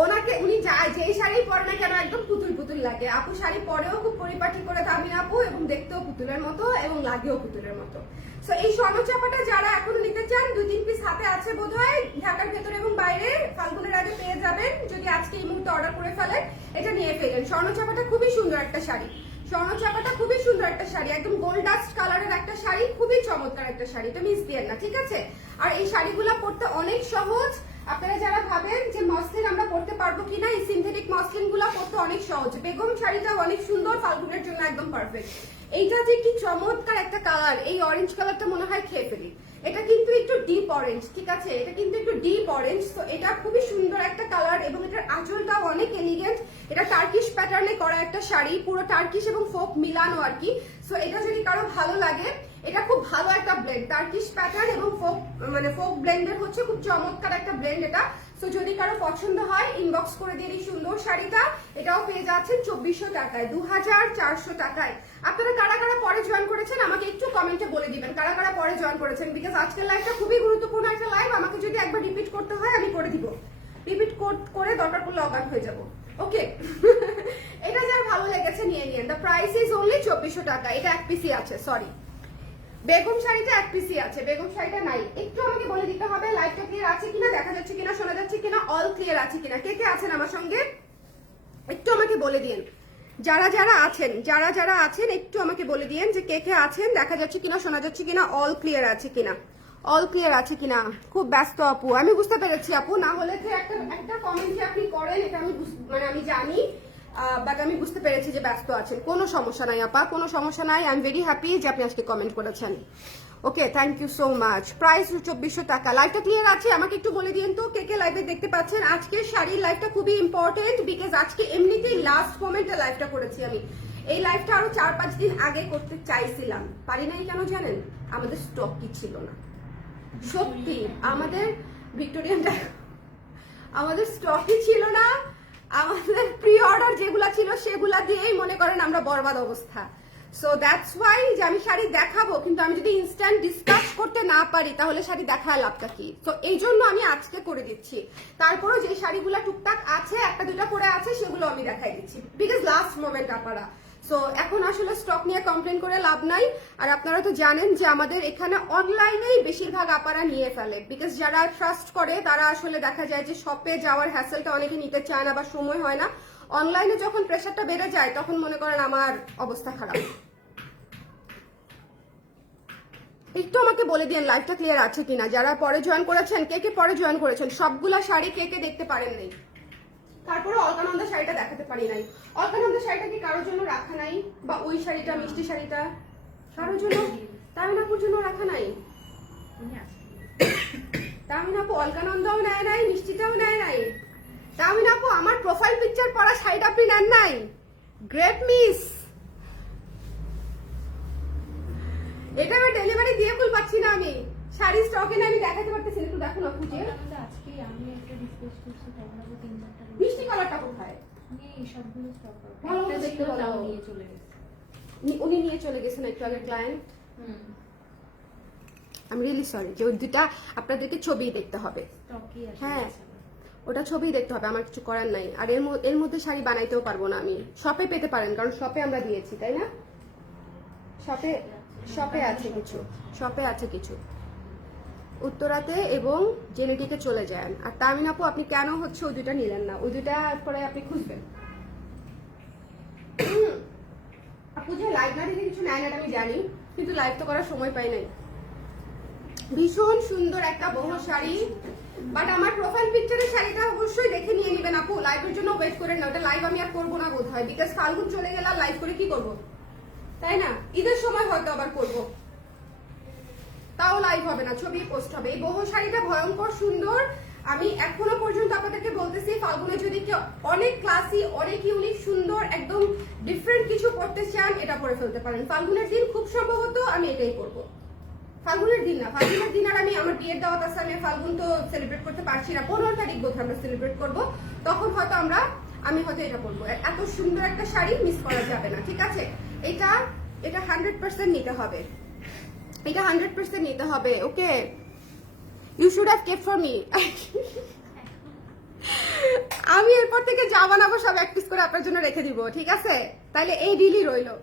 ওনাকে উনি যেই শাড়ি পরে না কেন একদম পুতুল পুতুল লাগে। আপু শাড়ি পরেও খুব পরিপাটি করে দামি আপু, এবং দেখতেও পুতুলের মতো এবং লাগেও পুতুলের মতো। সো এই স্বর্ণচাপাটা যারা এখনো নিতে চান, 2-3 পিস হাতে আছে বোধহয়, ঢাকার ভেতরে এবং বাইরে ফাল্গুনের আগে পেয়ে যাবেন। যদি আজকে এই মুহূর্তে অর্ডার করে ফেলেন, এটা নিয়ে ফেলেন। স্বর্ণচাপাটা খুবই সুন্দর একটা শাড়ি। স্বর্ণচাপাটা খুবই সুন্দর একটা শাড়ি, একদম গোল্ড ডাস্ট কালারের একটা শাড়ি, খুবই চমৎকার একটা শাড়ি, এটা মিস দিয়েন না, ঠিক আছে? আর এই শাড়িগুলো পরতে অনেক সহজ। আপনারা যারা ভাবেন যে মসলিন আমরা পরতে পারবো কিনা, এই সিনথেটিক মসলিন গুলো পরতে অনেক সহজ। বেগম শাড়িটা অনেক সুন্দর, ফাল্গুনের জন্য একদম পারফেক্ট। এইটা যে কি চমৎকার একটা কালার, এই অরেঞ্জ কালারটা মনে হয় খেয়ে ফেলি। এটা কিন্তু একটু ডিপ অরেঞ্জ, ঠিক আছে? এটা কিন্তু একটু ডিপ অরেঞ্জ। তো এটা খুবই সুন্দর একটা কালার, এবং এটার আঁচলটাও অনেক এলিগেন্ট। এটা টার্কিশ প্যাটার্নে করা একটা শাড়ি, পুরো টার্কিশ এবং ফোক মিলানো আর কি। সো এটা যদি কারো ভালো লাগে, এটা খুব ভালো একটা ব্লেন্ড, টার্কিশ প্যাটার্ন এবং ফোক ব্লেন্ডের হচ্ছে খুব চমৎকার একটা ব্লেন্ড এটা। সো যদি কারো পছন্দ হয় ইনবক্স করে দিয়ে এই সুন্দর শাড়িটা। এটাও পেয়ে যাচ্ছেন 2400 টাকায়, 2400 টাকায়। আপনারা কারা কারা পরে জয়েন করেছেন আমাকে একটু কমেন্টে বলে দিবেন, কারা কারা পরে জয়েন করেছেন, বিকজ আজকের লাইভটা খুবই গুরুত্বপূর্ণ একটা লাইভ। আমাকে যদি একবার রিপিট করতে হয় আমি করে দিব, রিপিট করে দরকার পড়লে অজ্ঞান হয়ে যাব। ওকে, এটা যার ভালো লেগেছে নিয়ে নিন। দ্য প্রাইস ইজ অনলি 2400 টাকা। এটা এক পিসি আছে, সরি, বেগম শাড়িটা এক পিসি আছে, বেগম শাড়িটা নাই। একটু আমাকে বলে দিতে হবে লাইভটা ক্লিয়ার আছে কিনা, দেখা যাচ্ছে কিনা, শোনা যাচ্ছে কিনা, অল ক্লিয়ার আছে কিনা। কে কে আছেন আমার সঙ্গে একটু আমাকে বলে দিন। যারা যারা আছেন একটু আমাকে বলে দিন যে কে কে আছেন, দেখা যাচ্ছে কিনা, শোনা যাচ্ছে কিনা, অল ক্লিয়ার আছে কিনা, অল ক্লিয়ার আছে কিনা। খুব ব্যস্ত আপু, আমি বুঝতে পেরেছি আপু। না হলে যে একটা কমেন্ট যে আপনি করেন এটা আমি জানি, বাট আমি বুঝতে পেরেছি যে ব্যস্ত আছেন। কোনো সমস্যা নাই আপা, কোনো সমস্যা নাই। আই এম ভেরি হ্যাপি যে আপনি আজকে কমেন্ট করেছেন। Okay, thank you so much. Price 2400 টাকা। লাইভটা ক্লিয়ার আছে? আমাকে একটু বলে দিন তো কে কে লাইভে দেখতে পাচ্ছেন। আজকের শাড়ির লাইভটা খুবই ইম্পর্টেন্ট, বিকজ আজকে এমনিতেই লাস্ট মোমেন্টে লাইভটা করেছি আমি। এই লাইভটা আরো 4-5 দিন আগে করতে চাইছিলাম, পারি নাই। কেন জানেন? আমাদের স্টক কি ছিল না, সত্যি আমাদের ভিক্টোরিয়ানটা আমাদের স্টকই ছিল না। আমাদের প্রি অর্ডার যেগুলা ছিল সেগুলা দিয়েই মনে করেন আমরা বরবাদ অবস্থা। সো দ্যাটস ওয়াই যে আমি শাড়ি দেখাবো, কিন্তু আমি যদি ইনস্ট্যান্ট ডিসকাস করতে না পারি তাহলে শাড়ি দেখার লাভটা কি? তো এই জন্য আমি আজকে করে দিচ্ছি। তারপরও যে শাড়িগুলা টুকটাক আছে, একটা দুটা করে আছে, সেগুলো আমি দেখাই দিচ্ছি, বিকজ লাস্ট মোমেন্ট আপনারা। সো এখন আসলে স্টক নিয়ে কমপ্লেন করে লাভ নাই। আর আপনারা তো জানেন যে আমাদের এখানে অনলাইনেই বেশিরভাগ আপারা নিয়ে ফেলে, বিকজ যারা ট্রাস্ট করে তারা আসলে দেখা যায় যে শপে যাওয়ার হ্যাসেলটা অনেকে নিতে চায় না বা সময় হয় না। অনলাইনে যখন প্রেশারটা বেড়ে যায় তখন মনে করেন আমার অবস্থা খারাপ। একটু আমাকে বলে দিন লাইভটা ক্লিয়ার আছে কিনা। যারা পরে জয়েন করেছেন, কে কে পরে জয়েন করেছেন, সবগুলা শাড়ি কে কে দেখতে পারেন নাই। তারপরে অলকানন্দা শাড়িটা দেখাতে পারি নাই। অলকানন্দা শাড়িটা কি কারোর জন্য রাখা নাই, বা ওই শাড়িটা মিষ্টি শাড়িটা কারোর জন্য, তামিনাপুর জন্য রাখা নাই। তামিনাপু অলকানন্দাও নেয় নাই, মিষ্টিটাও নেয় নাই। তামিনাপু আমার প্রোফাইল পিকচার পরা শাড়িটা আপনি নেন নাই, গ্রেট মিস। এটা আমি ডেলিভারি দিয়ে ফুল পাচ্ছি না, আমি শাড়ি স্টকে না, আমি দেখাতে পারতেছি না। একটু দেখো না খুঁজে। আজকে আমি একটা ডিসপ্লেস করছি, তারপরে 3-4টা মিষ্টি কালারটা কোথায়? আমি এই সবগুলো স্টক করব। ভালো করে দেখতে বলো। নিয়ে চলে গেছে। উনি নিয়ে চলে গেছেন একটু আগে ক্লায়েন্ট। আমি রিয়েলি সরি যে ওই দুটা আপনাদেরকে ছবি দেখতে হবে। স্টকই আসে হ্যাঁ ওটা ছবি দেখতে হবে, আমার কিছু করার নাই। আর এর মধ্যে শাড়ি বানাইতেও পারবো না আমি। শপে পেতে পারেন, কারণ শপে আমরা দিয়েছি, তাই না? শপে আছে কিছু, শপে আছে কিছু। উত্তরাতে এবং জেনেটিকে চলে যান। আর তামিন আপু আপনি কেন হচ্ছে ওই দুটা নিলেন না? ওই দুটা পরে আপনি খুঁজবেন। আপু যে লাইভ না দেখে কিছু নেয় না আমি জানি, কিন্তু লাইভ তো করার সময় পাই নাই। ভীষণ সুন্দর একটা বহু শাড়ি, বাট আমার প্রোফাইল পিকচারের শাড়িটা অবশ্যই দেখে নিয়ে নেবেন আপু। লাইভের জন্য ওয়েট করেন না, ওটা লাইভ আমি আর করবো না বোধ হয়, বিকজ ফাল্গুন চলে গেলে লাইভ করে কি করবো, তাই না? ঈদের সময় হয়তো আবার করবো, তাও লাইভ হবে না, ছবি পোস্ট হবে। এই বহু শাড়িটা ভয়ঙ্কর সুন্দর। আমি এখনো পর্যন্ত আপনাদেরকে বলতেছি, ফাল্গুনে যদি কেউ অনেক ক্লাসি, অনেক ইউনিক, সুন্দর, একদম ডিফারেন্ট কিছু করতে চান, এটা পরে ফেলতে পারেন। ফাল্গুনের দিন খুব সম্ভবত আমি এটাই করবো। ফাল্গুনের দিন না, ফাল্গুনের দিন আর আমি আমার বিয়ের দাওয়াত আছে, আমি ফাল্গুন তো সেলিব্রেট করতে পারছি না। 15 তারিখ বোধহয় আমরা সেলিব্রেট করবো, তখন হয়তো আমি হয়তো এটা করবো। এত সুন্দর একটা শাড়ি মিস করা যাবে না, ঠিক আছে? এটা 100% নিতে হবে, এটা 100% নিতে হবে। Okay, you should have kept for me. আমি এরপর থেকে যা বানাবো সব এক পিস করে আপনার জন্য রেখে দিব, ঠিক আছে? তাইলে এই ডিলই রইলো।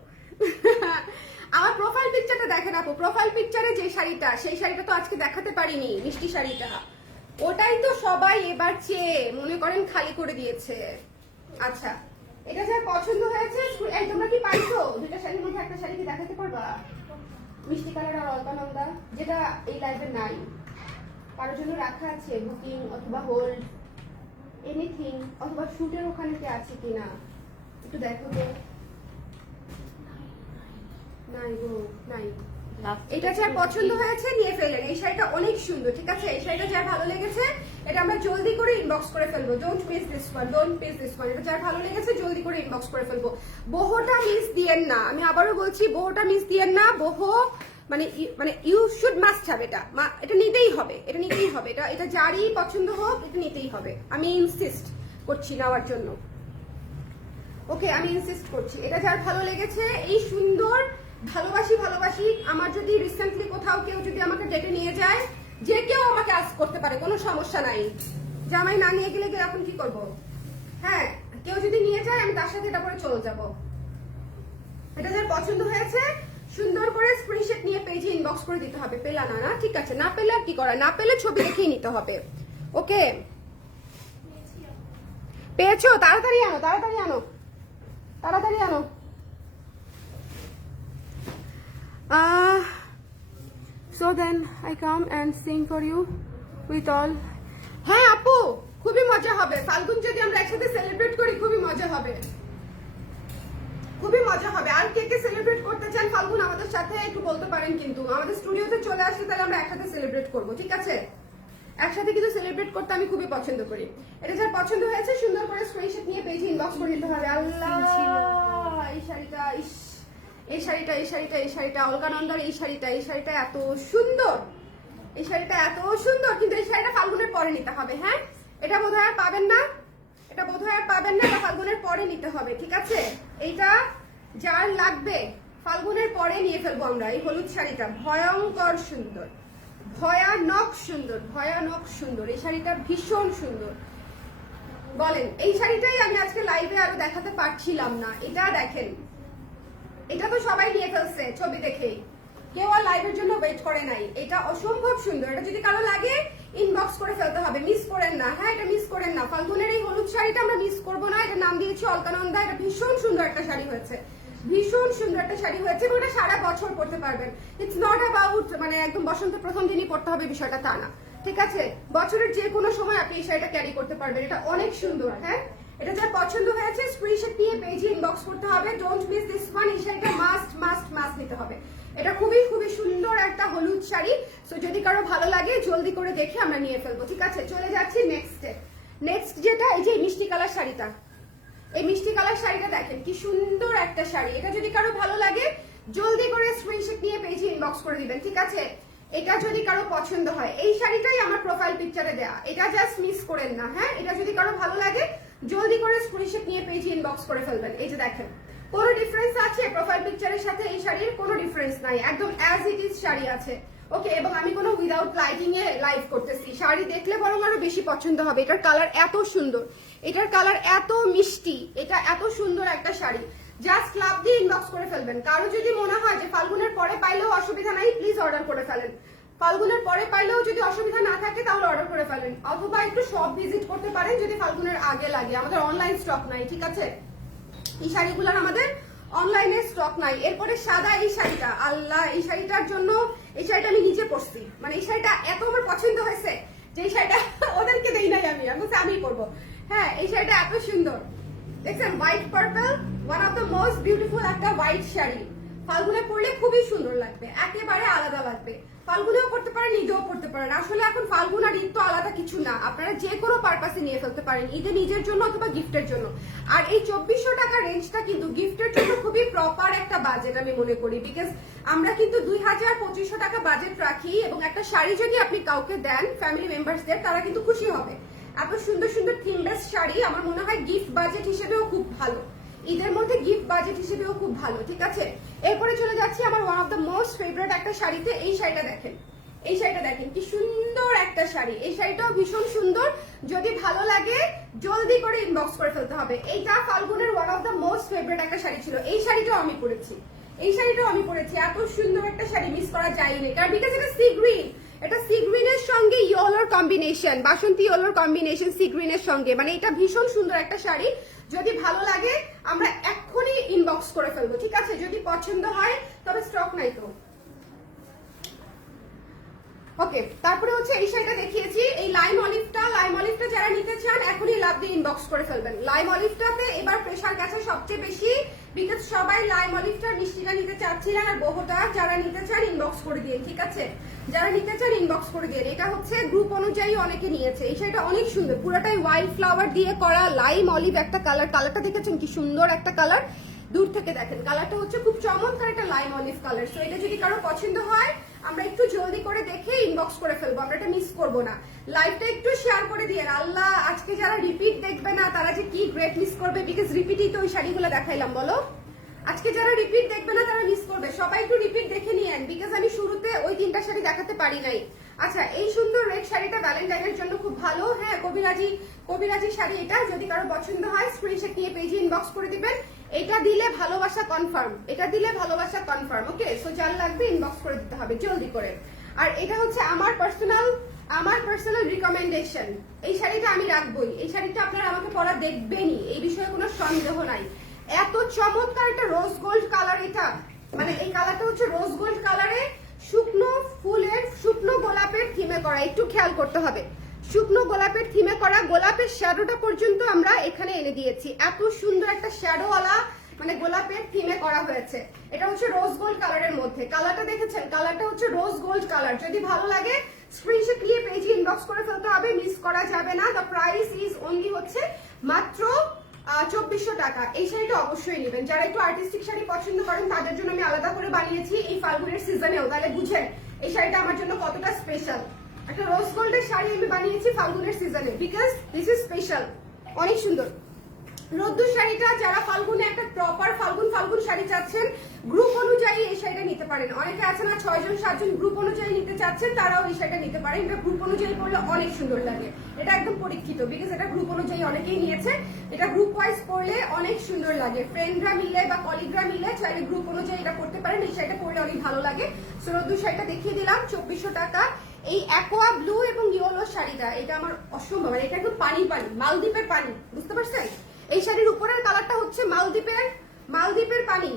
আমার প্রোফাইল পিকচারটা দেখেন আপু, প্রোফাইল পিকচারে যে শাড়িটা, সেই শাড়িটা তো আজকে দেখাতে পারিনি, মিষ্টি শাড়িটা। ওটাই তো সবাই এবার চেয়ে মনে করেন খালি করে দিয়েছে। আচ্ছা, এটা যার পছন্দ হয়েছে, এই তোমরা কি পাইছো? দুটা শাড়ির মধ্যে একটা শাড়ি কি দেখাতে পারবা? মিষ্টি কালার আর অলকানন্দা, যেটা এই লাইভে নাই, কারোর জন্য রাখা আছে বুকিং অথবা হোল্ড, এনিথিং, অথবা শুটের ওখানে কি আছে কিনা একটু দেখো তো। নাই গো, নাই। এটা যার পছন্দ হয়েছে নিয়ে ফেলেন। এই শাড়িটা অনেক সুন্দর, ঠিক আছে? এই শাড়িটা যার ভালো লেগেছে, এটা আমরা জলদি করে ইনবক্স করে ফেলবো। Don't miss this one, don't miss this one. এটা যার ভালো লেগেছে জলদি করে ইনবক্স করে ফেলবো। বহুটা মিস দিয়েন না, আমি আবারও বলছি, বহুটা মিস দিয়েন না। মানে ইউ শুড মাস্ট হ্যাভ এটা, এটা নিতেই হবে, এটা নিতেই হবে। এটা যারই পছন্দ হোক, এটা নিতেই হবে। আমি ইনসিস্ট করছি নেওয়ার জন্য, ওকে? আমি ইনসিস্ট করছি। এটা যার ভালো লেগেছে, এই সুন্দর ভালোবাসি। আমার যদি রিসেন্টলি কোথাও কেউ যদি আমাকে ডেটে নিয়ে যায়, যে কেউ আমাকে আস্ক করতে পারে, কোনো সমস্যা নাই। জামাই না নিয়ে গেলে এখন কি করব? হ্যাঁ, কেউ যদি নিয়ে যায় আমি তার সাথে এটা করে চলে যাব। এটা যার পছন্দ হয়েছে সুন্দর করে স্ক্রিনশট নিয়ে পেজে ইনবক্স করে দিতে হবে। পেলা না, না ঠিক আছে, না পেলে আর কি করা, না পেলে ছবি দেখেই নিতে হবে। ওকে, পেয়েছো? তাড়াতাড়ি আনো, তাড়াতাড়ি আনো, তাড়াতাড়ি আনো। So then I come and sing for you with all. হ্যাঁ আপু, খুবই মজা হবে। ফাল্গুন যদি আমরা একসাথে সেলিব্রেট করি, খুবই মজা হবে, খুবই মজা হবে। আর কে কে সেলিব্রেট করতে চান ফাল্গুন আমাদের সাথে একটু বলতে পারেন, কিন্তু আমাদের স্টুডিওতে চলে আসলে তাহলে আমরা একসাথে সেলিব্রেট করবো, ঠিক আছে? একসাথে কিন্তু সেলিব্রেট করতে আমি খুবই পছন্দ করি। এটা যার পছন্দ হয়েছে সুন্দর করে স্ক্রিনশট নিয়ে পেজে ইনবক্স করে নিতে হবে। আল্লাহ, এই শাড়িটা, এই শাড়িটা অলকানন্দার, এই শাড়িটা এত সুন্দর, এই শাড়িটা এত সুন্দর, কিন্তু এই শাড়িটা ফাল্গুনের পরে নিতে হবে। হ্যাঁ, এটা বোধহয় আর পাবেন না, এটা ফাল্গুনের পরে নিতে হবে, ঠিক আছে? এইটা যার লাগবে ফাল্গুনের পরে নিয়ে ফেলবো আমরা। এই হলুদ শাড়িটা ভয়ঙ্কর সুন্দর, ভয়ানক সুন্দর। এই শাড়িটা ভীষণ সুন্দর। বলেন, এই শাড়িটাই আমি আজকে লাইভে আরো দেখাতে পারছিলাম না। এটা দেখেন, এটা তো সবাই নিয়ে ফেলছে ছবি দেখেই, কেউ আর লাইভের জন্য ওয়েট করে নাই। এটা অসম্ভব সুন্দর। এটা যদি কারো লাগে ইনবক্স করে ফেলতে হবে, মিস করেন না। হ্যাঁ, এটা মিস করেন না। ফাল্গুনের এই হলুদ শাড়িটা আমরা মিস করবো না। এটা নাম দিয়েছি অলকানন্দা। এটা ভীষণ সুন্দর একটা শাড়ি হয়েছে, ভীষণ সুন্দর একটা শাড়ি হয়েছে, এবং এটা সারা বছর পরতে পারবেন। ইটস নট অ্যাবাউট মানে একদম বসন্তের প্রথম দিনই পরতে হবে, বিষয়টা তা না, ঠিক আছে? বছরের যে কোনো সময় আপনি এই শাড়িটা ক্যারি করতে পারবেন। এটা অনেক সুন্দর। হ্যাঁ, এটা যার পছন্দ হয়েছে স্ক্রিনশট নিয়ে পেজে ইনবক্স করতে হবে। Don't miss this one. এই শাড়িটা মাস্ট নিতে হবে। এটা খুবই সুন্দর একটা হলুদ শাড়ি। সো যদি কারো ভালো লাগে জলদি করে দেখে আমরা নিয়ে ফেলবো, ঠিক আছে? চলে যাচ্ছি নেক্সট যেটা, এই যে মিষ্টি কালার শাড়িটা। এই মিষ্টি কালার শাড়িটা দেখেন কি সুন্দর একটা শাড়ি। এটা যদি কারো ভালো লাগে জলদি করে স্ক্রিনশট নিয়ে পেজে ইনবক্স করে দিবেন, ঠিক আছে? এটা যদি কারো পছন্দ হয়, এই শাড়িটাই আমার প্রোফাইল পিকচারে দেয়া, এটা জাস্ট মিস করেন না। হ্যাঁ, এটা যদি কারো ভালো লাগে জলদি করে স্ক্রিনশট নিয়ে পেজে ইনবক্স করে ফেলবেন। এই যে দেখেন, কোনো ডিফারেন্স আছে প্রোফাইল পিকচারের সাথে? এই শাড়ির কোনো ডিফারেন্স নাই, একদম অ্যাজ ইট ইজ শাড়ি আছে। ওকে, এবং আমি কোনো উইদাউট লাইটিং এ লাইভ করতেছি। শাড়ি দেখলে বরং আরো বেশি পছন্দ হবে। এটার কালার এত সুন্দর, এটার কালার এত মিষ্টি, এটা এত সুন্দর একটা শাড়ি। জাস্ট লাভ দিয়ে ইনবক্স করে ফেলবেন। কারো যদি মনে হয় যে ফাল্গুনের পরে পাইলেও অসুবিধা নাই, প্লিজ অর্ডার করে ফেলেন। ফাল্গুনের পরে পাইলেও যদি অসুবিধা না থাকে তাহলে অর্ডার করে ফেলেন, অথবা একটু শপ ভিজিট করতে পারেন যদি ফাল্গুনের আগে লাগে। আমাদের অনলাইন স্টক নাই, ঠিক আছে? এই শাড়িগুলোর আমাদের অনলাইনে স্টক নাই। এরপরে সাদা এই শাড়িটা, আল্লাহ, এই শাড়িটার জন্য এই শাড়িটা আমি নিজে পরছি। মানে এই শাড়িটা এত আমার পছন্দ হয়েছে যে এই শাড়িটা ওদেরকে দেই নাই, আমি পরবো। হ্যাঁ, এই শাড়িটা এত সুন্দর, দেখছেন? White purple, one of the most beautiful একটা হোয়াইট শাড়ি। ফাল্গুনে পরলে খুবই সুন্দর লাগবে, একেবারে আলাদা লাগবে। ফাল্গুনেও পড়তে পারেন, ঈদেও পড়তে পারেন। আসলে এখন ফাল্গুন আর ঈদ তো আলাদা কিছু না, আপনারা যে কোনো পারপাসে নিয়ে ফেলতে পারেন, ঈদে নিজের জন্য অথবা গিফটের জন্য। আর এই 2400 টাকা রেঞ্জটা কিন্তু গিফটের জন্য খুবই প্রপার একটা বাজেট আমি মনে করি, বিকজ আমরা কিন্তু 2000-2500 টাকা বাজেট রাখি, এবং একটা শাড়ি যদি আপনি কাউকে দেন ফ্যামিলি মেম্বার্সদের, তারা কিন্তু খুশি হবে। এত সুন্দর সুন্দর থিমলেস শাড়ি আমার মনে হয় গিফট বাজেট হিসেবেও খুব ভালো, ঈদের মধ্যে গিফট বাজেট হিসেবেও খুব ভালো, ঠিক আছে? এরপরে চলে যাচ্ছি আমার one of the most favourite একটা শাড়িতে। এই শাড়িটা দেখেন, এই শাড়িটা দেখেন কি সুন্দর একটা শাড়ি। এই শাড়িটাও ভীষণ সুন্দর, যদি ভালো লাগে জলদি করে ইনবক্স করে ফেলতে হবে। এইটা ফাল্গুনের one of the most favourite একটা শাড়ি ছিল। এই শাড়িটাও আমি পরেছি, এই শাড়িটাও আমি পরেছি। এত সুন্দর একটা শাড়ি মিস করা যায়নি, কারণ বিকজ এটা সি গ্রিন, এটা সি গ্রিনের সঙ্গে ইয়েলোর কম্বিনেশন, বাসন্তী ইয়েলোর কম্বিনেশন সি গ্রিনের সঙ্গে। মানে এটা ভীষণ সুন্দর একটা শাড়ি, যদি ভালো লাগে আমরা এক্ষুনি ইনবক্স করে ফেলবো, ঠিক আছে? যদি পছন্দ হয়, তবে স্টক নাই তো। ওকে, তারপরে হচ্ছে এই শাড়িটা দেখিয়েছি, এই লাইম অলিভটা। লাইম অলিভটা যারা নিতে চান এখনই লাভ দিয়ে ইনবক্স করে ফেলবেন। লাইম অলিভটাতে এবার প্রেশার গেছে সবচেয়ে বেশি, বিকজ সবাই লাইম অলিভটার মিষ্টিটা নিতে চাচ্ছিলেন, আর বহুটা যারা নিতে চান ইনবক্স করে দিন, ঠিক আছে? যারা নিতে চান ইনবক্স করে দিন। এটা হচ্ছে গ্রুপ অনুযায়ী অনেকে নিয়েছে। এই শাড়িটা অনেক সুন্দর, পুরোটাই ওয়াইল্ড ফ্লাওয়ার দিয়ে করা, লাইম অলিভ একটা কালার। কালারটা দেখেছেন কি সুন্দর একটা কালার, দূর থেকে দেখেন কালারটা হচ্ছে খুব চমৎকার একটা লাইম অলিভ কালার। সো এটা যদি কারো পছন্দ হয় আমরা একটু জলদি করে দেখে ইনবক্স করে ফেলবো, আমরা এটা মিস করবো না। লাইভটা একটু শেয়ার করে দিয়ে, আল্লাহ, আজকে যারা রিপিট দেখবে না তারা যে কি গ্রেট মিস করবে, বিকজ রিপিটই তো ওই শাড়িগুলো দেখাইলাম, বলো? আজকে যারা রিপিট দেখবে না তারা মিস করবে। সবাই একটু রিপিট দেখে নিয়েন, বিকজ আমি শুরুতে ওই 3টা শাড়ি দেখাতে পারি নাই। আচ্ছা, এই সুন্দর রেড শাড়িটা ভ্যালেন্টাইনের জন্য খুব ভালো। হ্যাঁ, কবিরাজি শাড়ি এটা, যদি কারো পছন্দ হয় স্ক্রিনশট নিয়ে পেজে ইনবক্স করে দিবেন। এটা দিলে ভালোবাসা কনফার্ম, এটা দিলে ভালোবাসা কনফার্ম। ওকে, সো যার লাগবে ইনবক্স করে দিতে হবে জলদি করে। আর এটা হচ্ছে আমার পার্সোনাল রিকমেন্ডেশন। এই শাড়িটা আমি রাখবোই, এই শাড়িটা আপনারা আমাকে পরা দেখবেনই, এই বিষয়ে কোনো সন্দেহ নাই। এত চমৎকার একটা রোজ গোল্ড কালার এটা, মানে এই কালারটা হচ্ছে রোজ গোল্ড কালারে শুকনো ফুলের, শুকনো গোলাপের থিমে করা। একটু খেয়াল করতে হবে, শুকনো গোলাপের থিমে করা, গোলাপের শ্যাডোটা পর্যন্ত আমরা এখানে এনে দিয়েছি। এত সুন্দর একটা শ্যাডোওয়ালা মানে গোলাপের থিমে করা হয়েছে। এটা হচ্ছে রোজ গোল্ড কালারের মধ্যে। কালারটা দেখেছেন, কালারটা হচ্ছে রোজ গোল্ড কালার। যদি ভালো লাগে স্ক্রিনশট নিয়ে পেজে ইনবক্স করে ফেলতে হবে, মিস করা যাবে না। দ্য প্রাইস ইজ অনলি হচ্ছে মাত্র 2400 টাকা। এই শাড়িটা অবশ্যই নেবেন। যারা একটু আর্টিস্টিক শাড়ি পছন্দ করেন তাদের জন্য আমি আলাদা করে বানিয়েছি এই ফাল্গুনের সিজনেও, তাহলে বুঝেন এই শাড়িটা আমার জন্য কতটা স্পেশাল। একটা রোজ গোল্ডের শাড়ি আমি বানিয়েছি ফাল্গুনের সিজনে, বিকজ দিস ইজ স্পেশাল, অনেক সুন্দর। রোদ্দুর শাড়িটা যারা ফাল্গুনে একটা প্রপার ফাল্গুন শাড়ি চাচ্ছেন, গ্রুপ অনুযায়ী এই শাড়িটা নিতে পারেন। অনেকে আছে না 6 জন 7 জন গ্রুপ অনুযায়ী নিতে চাচ্ছেন, তারাও এই শাড়িটা নিতে পারেন। এটা গ্রুপ অনুযায়ী পরলে অনেক সুন্দর লাগে, এটা একদম পরীক্ষিত, বিকজ এটা গ্রুপ অনুযায়ী অনেকেই নিয়েছে। এটা গ্রুপ ওয়াইজ পরলে অনেক সুন্দর লাগে, ফ্রেন্ডরা মিলে বা কলিগরা মিলে চাইলে গ্রুপ অনুযায়ী এটা করতে পারেন। এই শাড়িটা পরলে অনেক ভালো লাগে। সো রোদ্দুর শাড়িটা দেখিয়ে দিলাম 2400 টাকা। এই অ্যাকোয়া ব্লু এবং ইয়েলো শাড়িটা, এটা আমার অসম্ভব, মানে এটা একটু পানি, মালদ্বীপের পানি, বুঝতে পারছেন? এই শাড়ির উপরের কালারটা হচ্ছে মালদ্বীপের পানি,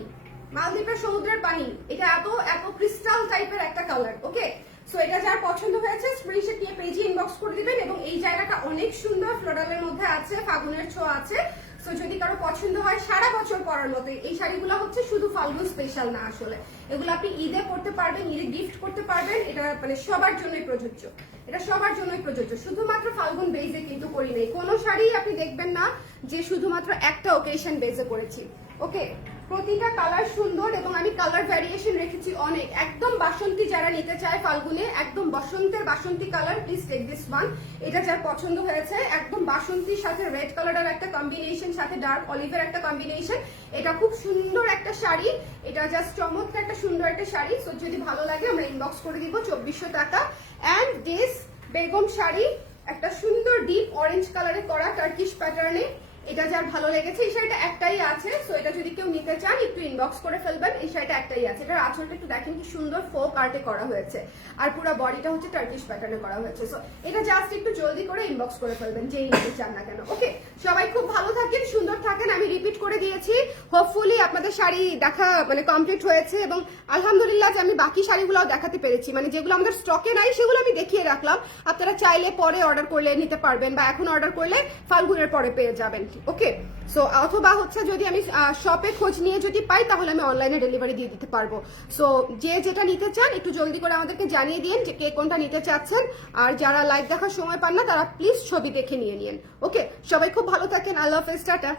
মালদ্বীপের সমুদ্রের পানি। এটা এত ক্রিস্টাল টাইপের একটা কালার। ওকে, সো এটা যার পছন্দ হয়েছে স্ক্রিনশট নিয়ে পেজে ইনবক্স করে দিবেন। এবং এই জায়গাটা অনেক সুন্দর, ফ্লোরালের মধ্যে আছে, ফাগুনের ছোঁয়া আছে। সো যদি কারো পছন্দ হয় সারা বছর পরার মতো, এই শাড়িগুলো হচ্ছে শুধু ফাল্গুন স্পেশাল না, আসলে এগুলো আপনি ঈদে পড়তে পারবেন, ঈদে গিফট করতে পারবেন। এটা মানে সবার জন্যই প্রযোজ্য, এটা সবার জন্যই প্রযোজ্য। শুধুমাত্র ফাল্গুন বেজে কিন্তু করি নেই, কোনো শাড়ি আপনি দেখবেন না যে শুধুমাত্র একটা ওকেশন বেজে করেছি। ওকে, প্রতিটা কালার সুন্দর এবং আমি কালার ভ্যারিয়েশন রেখেছি অনেক। একদম বাসন্তী যারা নিতে চায় ফাল্গুনে, একদম বাসন্তী colour, please take this one. এটা যার পছন্দ হয়েছে, একদম বাসন্তীর সাথে রেড কালারের একটা কম্বিনেশন, সাথে ডার্ক অলিভের একটা কম্বিনেশন। এটা খুব সুন্দর একটা শাড়ি, এটা জাস্ট চমৎকার একটা সুন্দর একটা শাড়ি। সো যদি ভালো লাগে আমরা ইনবক্স করে দিব 2400 টাকা। অ্যান্ড দিস বেগম শাড়ি, একটা সুন্দর ডিপ অরেঞ্জ কালারে করা টার্কিশ প্যাটার্নে। এটা যার ভালো লেগেছে, এই শাড়িটা একটাই আছে। সো এটা যদি কেউ নিতে চান একটু ইনবক্স করে ফেলবেন, এই শাড়িটা একটাই আছে। এটার আঁচলটা একটু দেখেন কি সুন্দর ফোক আর্টে করা হয়েছে, আর পুরো বডিটা হচ্ছে টার্কিশ প্যাটার্নে করা হয়েছে। সো এটা জাস্ট একটু জলদি করে ইনবক্স করে ফেলবেন যেই নিতে চান না কেন। ওকে, সবাই খুব ভালো থাকেন, সুন্দর থাকেন। আমি রিপিট করে দিয়েছি, হোপফুলি আপনাদের শাড়ি দেখা মানে কমপ্লিট হয়েছে, এবং আলহামদুলিল্লাহ যে আমি বাকি শাড়িগুলোও দেখাতে পেরেছি, মানে যেগুলো আমাদের স্টকে নাই সেগুলো আমি দেখিয়ে রাখলাম। আপনারা চাইলে পরে অর্ডার করলে নিতে পারবেন, বা এখন অর্ডার করলে ফাল্গুনের পরে পেয়ে যাবেন। ওকে, সো অথবা হচ্ছে যদি আমি শপে খোঁজ নিয়ে যদি পাই তাহলে আমি অনলাইনে ডেলিভারি দিয়ে দিতে পারবো। সো যে যেটা নিতে চান একটু জলদি করে আমাদেরকে জানিয়ে দিন যে কে কোনটা নিতে চাচ্ছেন। আর যারা লাইভ দেখার সময় পান না তারা প্লিজ ছবি দেখে নিয়ে নিন। ওকে, সবাই খুব ভালো থাকেন, আল্লাহ হাফেজ, টাটা।